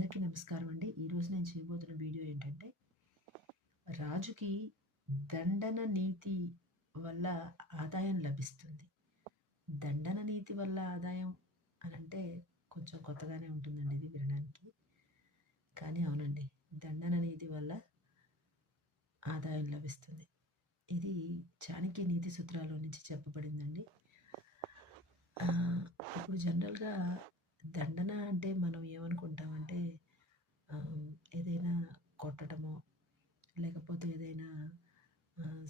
అందరికీ నమస్కారం అండి. ఈరోజు నేను చేయబోతున్న వీడియో ఏంటంటే, రాజుకి దండన నీతి వల్ల ఆదాయం లభిస్తుంది. దండన నీతి వల్ల ఆదాయం అని అంటే కొంచెం కొత్తగానే ఉంటుందండి ఇది వినడానికి. కానీ అవునండి. దండన నీతి వల్ల ఆదాయం లభిస్తుంది. ఇది చాణక్య నీతి సూత్రాల నుంచి చెప్పబడిందండి. ఇప్పుడు జనరల్‌గా దండన అంటే మనం ఏమనుకుంటామంటే ఏదైనా కొట్టడమో, లేకపోతే ఏదైనా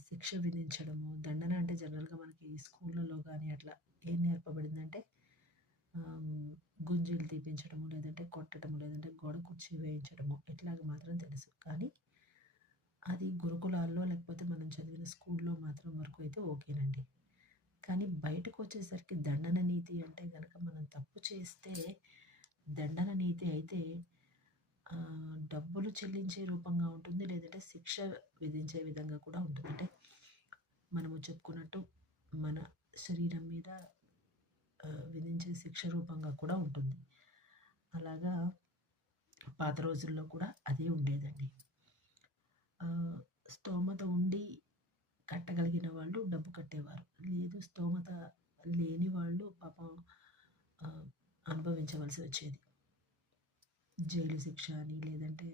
శిక్ష విధించడము దండన అంటే జనరల్‌గా మనకి స్కూళ్ళలో కానీ అట్లా ఏం నేర్పబడిందంటే గుంజీలు తీపించడము, లేదంటే కొట్టడము, లేదంటే గోడ కుర్చీ వేయించడము ఇట్లాగ మాత్రం తెలుసు. కానీ అది గురుకులాల్లో లేకపోతే మనం చదివిన స్కూల్లో మాత్రం వరకు అయితే ఓకేనండి. కానీ బయటకొచ్చేసరికి దండన నీతి అంటే కనుక మనం తప్పు చేస్తే దండన నీతి అయితే డబ్బులు చెల్లించే రూపంగా ఉంటుంది. లేదంటే శిక్ష విధించే విధంగా కూడా ఉంటుంది. అంటే మనము చెప్పుకున్నట్టు మన శరీరం మీద విధించే శిక్ష రూపంగా కూడా ఉంటుంది. అలాగా పాత రోజుల్లో కూడా అదే ఉండేదండి. లేదు స్తోమత లేని వాళ్ళు పాపం అనుభవించవలసి వచ్చేది. జైలు శిక్ష అని, లేదంటే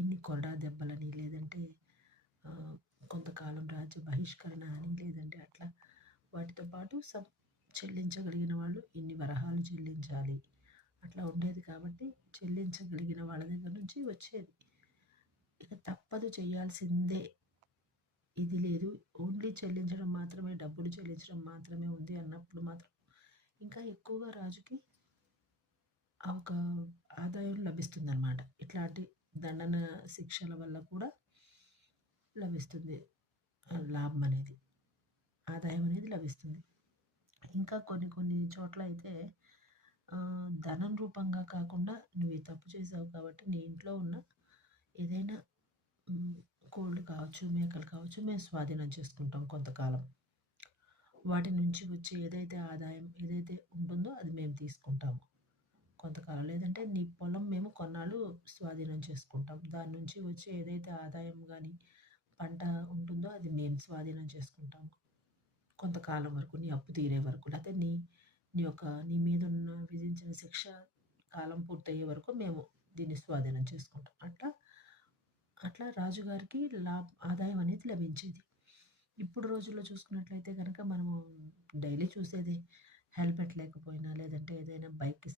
ఇన్ని కొరడా దెబ్బలని, లేదంటే కొంతకాలం రాజ్య బహిష్కరణ అని, లేదంటే అట్లా వాటితో పాటు సబ్ చెల్లించగలిగిన వాళ్ళు ఇన్ని వరహాలు చెల్లించాలి. అట్లా ఉండేది కాబట్టి చెల్లించగలిగిన వాళ్ళ దగ్గర నుంచి వచ్చేది. ఇక తప్పదు చేయాల్సిందే. ఇది లేదు. ఓన్లీ చెల్లించడం మాత్రమే, డబ్బులు చెల్లించడం మాత్రమే ఉంది అన్నప్పుడు మాత్రం ఇంకా ఎక్కువగా రాజుకి ఒక ఆదాయం లభిస్తుందన్నమాట ఇట్లాంటి దండన శిక్షల వల్ల కూడా లభిస్తుంది. లాభం అనేది. ఆదాయం అనేది లభిస్తుంది. ఇంకా కొన్ని కొన్ని చోట్ల అయితే ధనం రూపంగా కాకుండా నువ్వు తప్పు చేసావు కాబట్టి నీ ఇంట్లో ఉన్న ఏదైనా కోళ్ళు కావచ్చు, మేకలు కావచ్చు మేము స్వాధీనం చేసుకుంటాం కొంతకాలం. వాటి నుంచి వచ్చే ఏదైతే ఆదాయం ఏదైతే ఉంటుందో అది మేము తీసుకుంటాము. కొంతకాలం. లేదంటే నీ పొలం మేము కొన్నాళ్ళు స్వాధీనం చేసుకుంటాం. దాని నుంచి వచ్చే ఏదైతే ఆదాయం కానీ పంట ఉంటుందో అది మేము స్వాధీనం చేసుకుంటాము. కొంతకాలం వరకు నీ అప్పు తీరే వరకు. లేకపోతే నీ నీ యొక్క నీ మీదున్న విధించిన శిక్ష కాలం పూర్తయ్యే వరకు మేము దీన్ని స్వాధీనం చేసుకుంటాం. రాజుగారికి లాభ ఆదాయం అనేది లభించేది. ఇప్పుడు రోజుల్లో చూసుకున్నట్లయితే కనుక మనము డైలీ చూసేది హెల్మెట్ లేకపోయినా, లేదంటే ఏదైనా బైక్